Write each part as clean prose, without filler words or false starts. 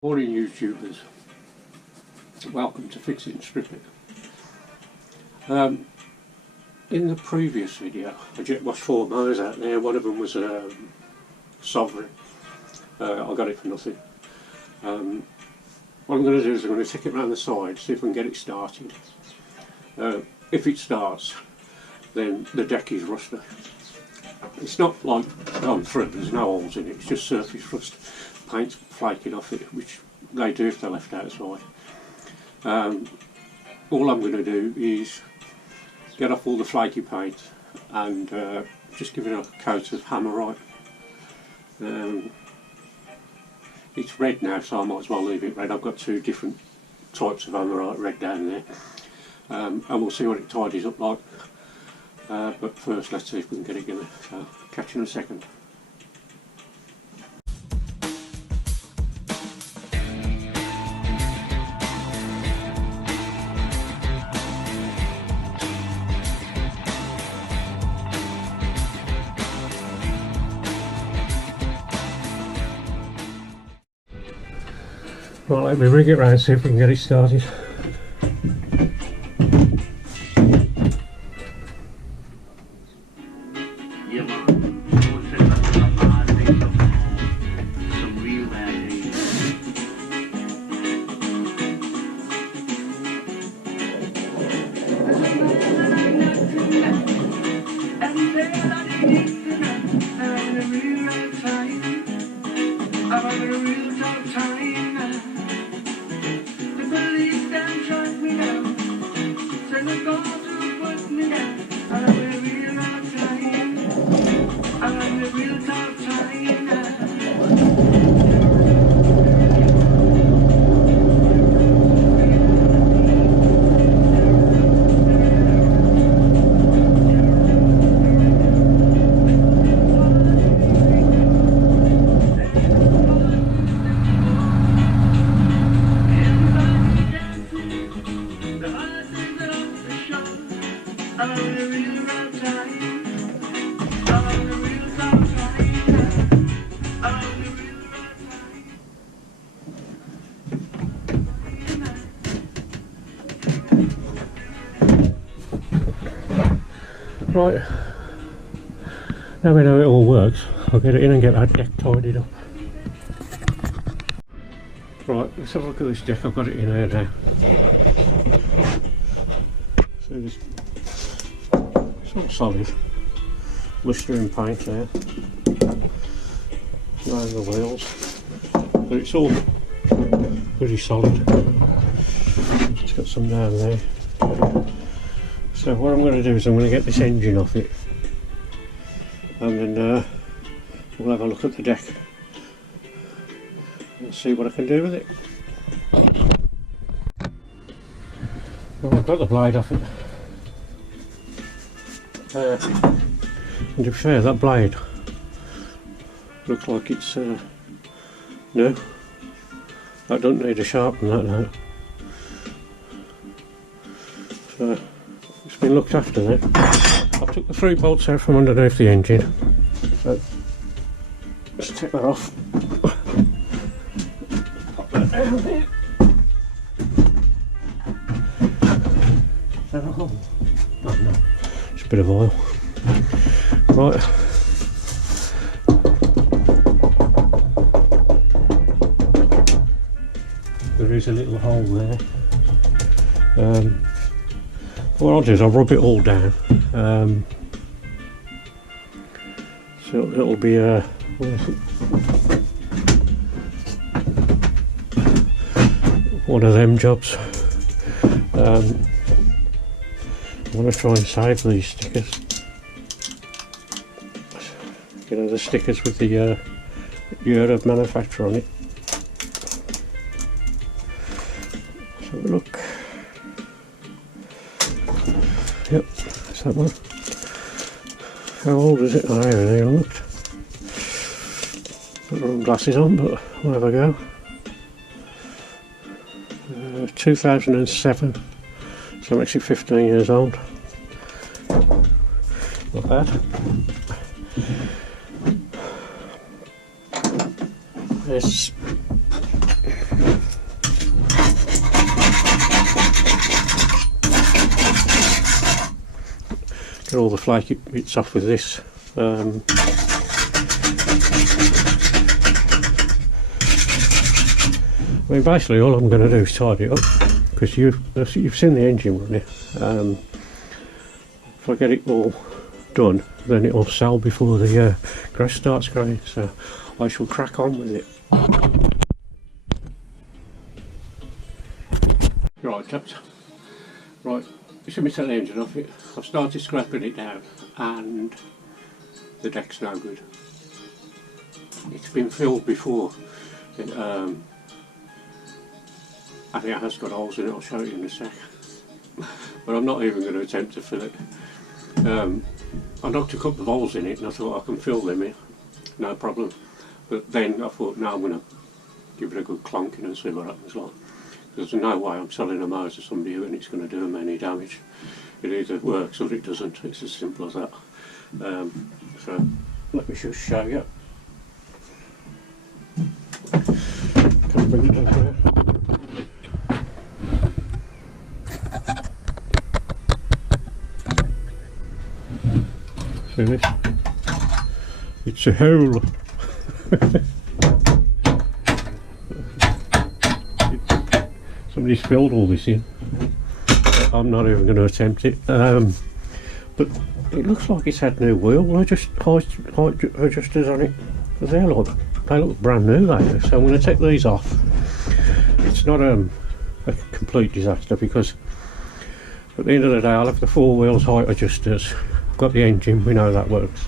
Morning YouTubers, welcome to Fix It and Strip It. In the previous video I jet washed 4 mowers out there. One of them was Sovereign. I got it for nothing. What I'm going to do is I'm going to take it around the side, see if I can get it started. If it starts, then the deck is rusty. It's not like gone through, there's no holes in it, it's just surface rust. Paint's flaking off it, which they do if they're left outside. All I'm going to do is get off all the flaky paint and just give it a coat of hammerite. It's red now, so I might as well leave it red. I've got 2 different types of hammerite red down there, and we'll see what it tidies up like. But first let's see if we can get it going. So catch you in a second. Right, let me rig it round and see if we can get it started. Right, now we know it all works, I'll get it in and get that deck tidied up. Right, let's have a look at this deck. I've got it in here now. So it's all solid. Blistering paint there around the wheels, but it's all pretty solid. It's got some down there. So what I'm going to do is I'm going to get this engine off it, and then we'll have a look at the deck and see what I can do with it. Well, I've got the blade off it. And to be fair, that blade looks like it's no, that doesn't need a sharpen that now. So it's been looked after then. I took the 3 bolts out from underneath the engine. So let's take that off. Pop that down there. Is that a hole? Oh no, it's a bit of oil. Right. There is a little hole there. What I'll do is I'll rub it all down, so it'll be one of them jobs. I want to try and save these stickers, you know, the stickers with the year of manufacture on it. Let's have a look. Yep, that's that one. How old is it? I haven't even looked. Got the wrong glasses on, but we'll have a go. 2007, so it makes it 15 years old. Not bad. This Get all the flaky bits off with this. I mean, basically all I'm going to do is tidy it up, because you've seen the engine running. If I get it all done, then it'll sell before the grass starts growing, so I shall crack on with it. Right, chaps. Right, you see me take the engine off it. I've started scraping it down, and the deck's no good. It's been filled before. I think it has got holes in it, I'll show you in a sec. But I'm not even going to attempt to fill it. I knocked a couple of holes in it and I thought I can fill them in, no problem. But then I thought, no, I'm going to give it a good clonking and see what happens like. There's no way I'm selling a mower to somebody and it's going to do them any damage. It either works or it doesn't, it's as simple as that. So let me just show you. Can I bring it over here? See this? It's a hole. Somebody's filled all this in. I'm not even going to attempt it. But it looks like it's had new wheel. I just height adjusters on it. Because they look brand new, they do. So I'm going to take these off. It's not a complete disaster, because at the end of the day I'll have the 4 wheels height adjusters. I've got the engine, we know that works.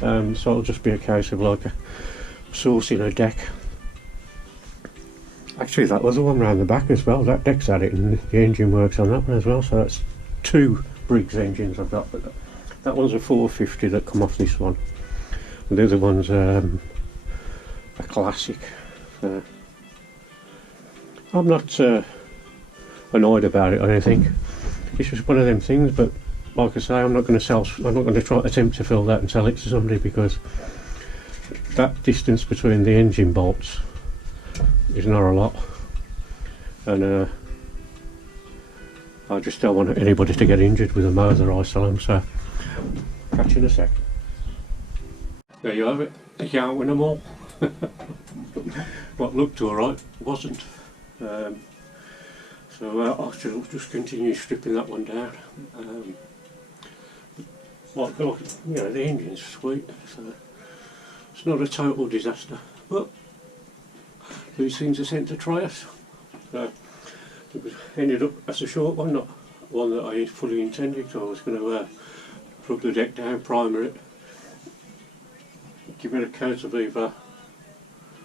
So it'll just be a case of like sourcing a deck. Actually that other one round the back as well, that deck's had it and the engine works on that one as well, so that's 2 Briggs engines I've got. But that one's a 450 that come off this one, and the other one's a classic. I'm not annoyed about it or anything, it's just one of them things. But like I say, I'm not going to try attempt to fill that and sell it to somebody, because that distance between the engine bolts is not a lot, and I just don't want anybody to get injured with a mower that I sell them. So catch you in a sec. There you have it. You can't win them all. What looked alright wasn't. So I shall just continue stripping that one down. Like, you know, the engine's sweet, so it's not a total disaster, but these things are sent to try us. So it ended up as a short one, not one that I fully intended. So I was going to plug the deck down, primer it, give it a coat of either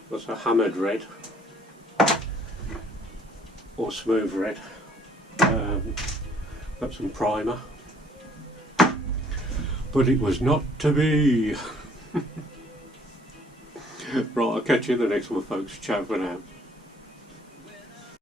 what's a hammered red or smooth red, got some primer, but it was not to be. Right, I'll catch you in the next one, folks. Ciao for now.